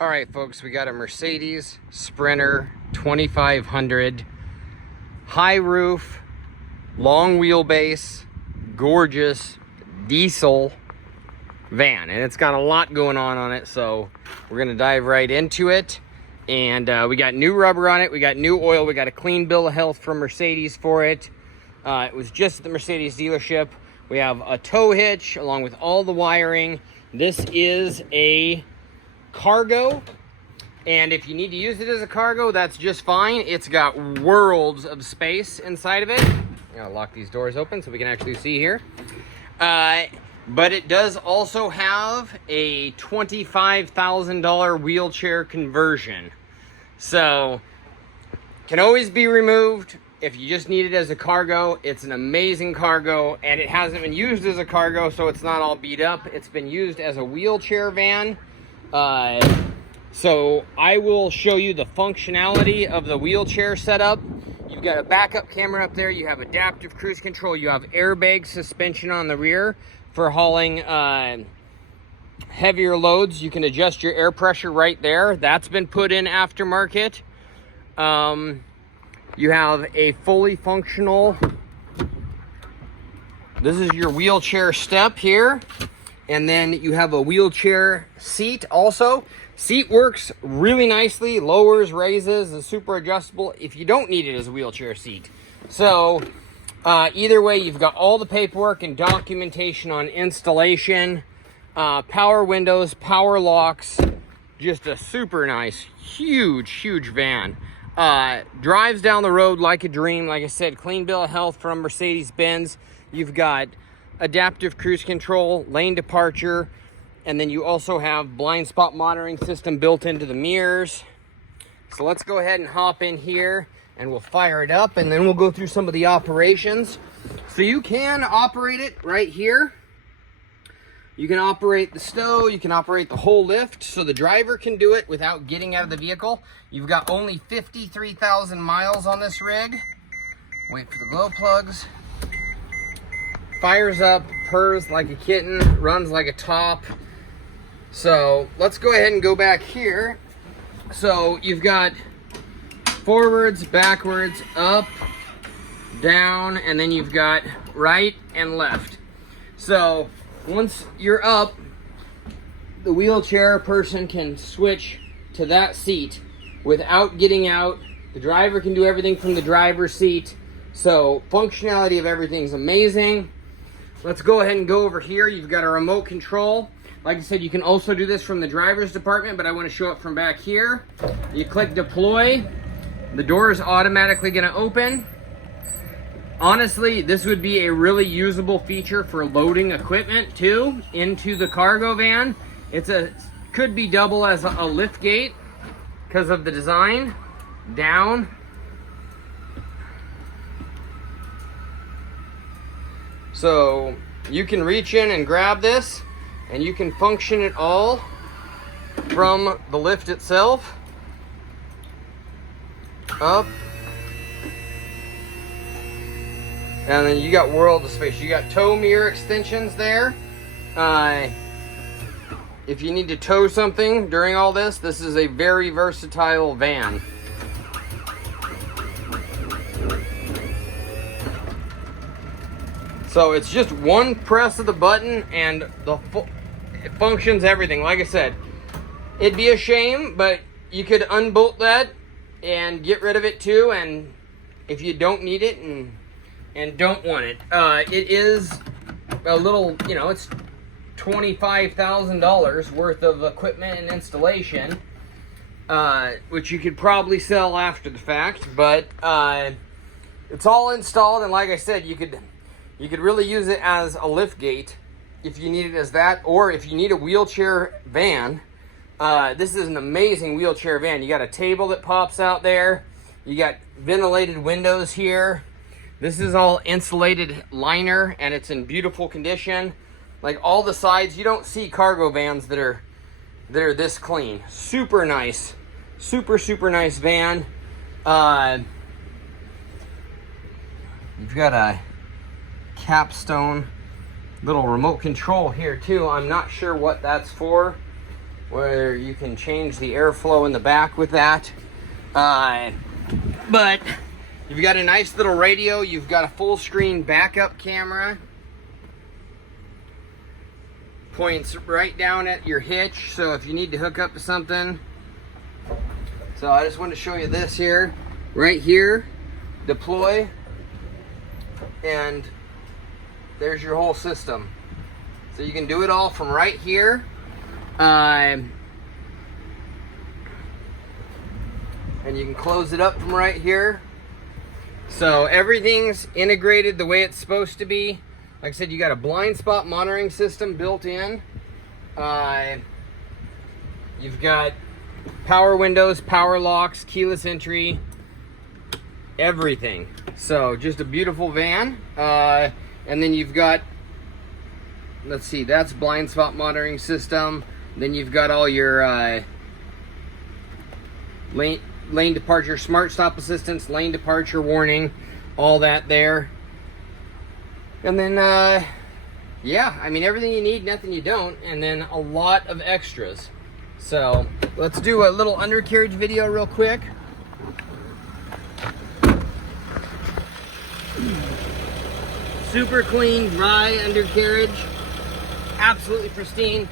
All right, folks, we got a Mercedes Sprinter 2500, high roof, long wheelbase, gorgeous diesel van, and it's got a lot going on it, so we're gonna dive right into it. And we got new rubber on it, we got new oil, we got a clean bill of health from Mercedes for it. It was just at the Mercedes dealership. We have a tow hitch along with all the wiring. This is a cargo, and if you need to use it as a cargo, that's just fine. It's got worlds of space inside of it. I'm gonna lock these doors open so we can actually see here. But it does also have a $25,000 wheelchair conversion, so can always be removed if you just need it as a cargo. It's an amazing cargo, and it hasn't been used as a cargo, so it's not all beat up. It's been used as a wheelchair van. So I will show you the functionality of the wheelchair setup. You've got a backup camera up there, you have adaptive cruise control, you have airbag suspension on the rear for hauling heavier loads. You can adjust your air pressure right there. That's been put in aftermarket. You have a fully functional, this is your wheelchair step here. And then you have a wheelchair seat also. Seat works really nicely, lowers, raises, is super adjustable if you don't need it as a wheelchair seat. So either way, you've got all the paperwork and documentation on installation, power windows, power locks, just a super nice, huge van. Drives down the road like a dream. Like I said, clean bill of health from Mercedes-Benz. You've got adaptive cruise control, lane departure, and then you also have blind spot monitoring system built into the mirrors. So let's go ahead and hop in here and we'll fire it up, and then we'll go through some of the operations. So you can operate it right here. You can operate the stow, you can operate the whole lift, so the driver can do it without getting out of the vehicle. You've got only 53,000 miles on this rig. Wait for the glow plugs. Fires up, purrs like a kitten, runs like a top. So let's go ahead and go back here. So you've got forwards, backwards, up, down, and then you've got right and left. So once you're up, the wheelchair person can switch to that seat without getting out. The driver can do everything from the driver's seat. So functionality of everything's amazing. Let's go ahead and go over here. You've got a remote control. Like I said, you can also do this from the driver's department, but I want to show it from back here. You click deploy. The door is automatically going to open. Honestly, this would be a really usable feature for loading equipment too into the cargo van. Could be double as a lift gate because of the design. Down. So you can reach in and grab this, and you can function it all from the lift itself. Up. And then you got world of space. You got tow mirror extensions there. If you need to tow something during all this, this is a very versatile van. So it's just one press of the button and it functions everything. Like I said, it'd be a shame, but you could unbolt that and get rid of it too. And if you don't need it and don't want it, it is a little, it's $25,000 worth of equipment and installation, which you could probably sell after the fact. But it's all installed, and like I said, you could really use it as a lift gate if you need it as that, or if you need a wheelchair van. This is an amazing wheelchair van. You got a table that pops out there. You got ventilated windows here. This is all insulated liner, and it's in beautiful condition. Like all the sides, you don't see cargo vans that are this clean. Super nice, super nice van. You've got a capstone little remote control here too. I'm not sure what that's for. where you can change the airflow in the back with that. But you've got a nice little radio. You've got a full screen backup camera. Points right down at your hitch, so if you need to hook up to something. So I just wanted to show you this here. Right here, deploy, and there's your whole system. So you can do it all from right here. And you can close it up from right here. So everything's integrated the way it's supposed to be. Like I said, you got a blind spot monitoring system built in. You've got power windows, power locks, keyless entry, everything. So just a beautiful van. And then you've got, let's see, that's blind spot monitoring system. Then you've got all your lane departure, smart stop assistance, lane departure warning, all that there. And then, yeah, I mean, everything you need, nothing you don't, and then a lot of extras. So let's do a little undercarriage video real quick. Super clean, dry undercarriage, absolutely pristine.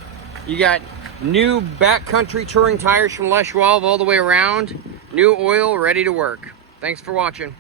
You got new backcountry touring tires from Les Schwab all the way around. New oil, ready to work. Thanks for watching.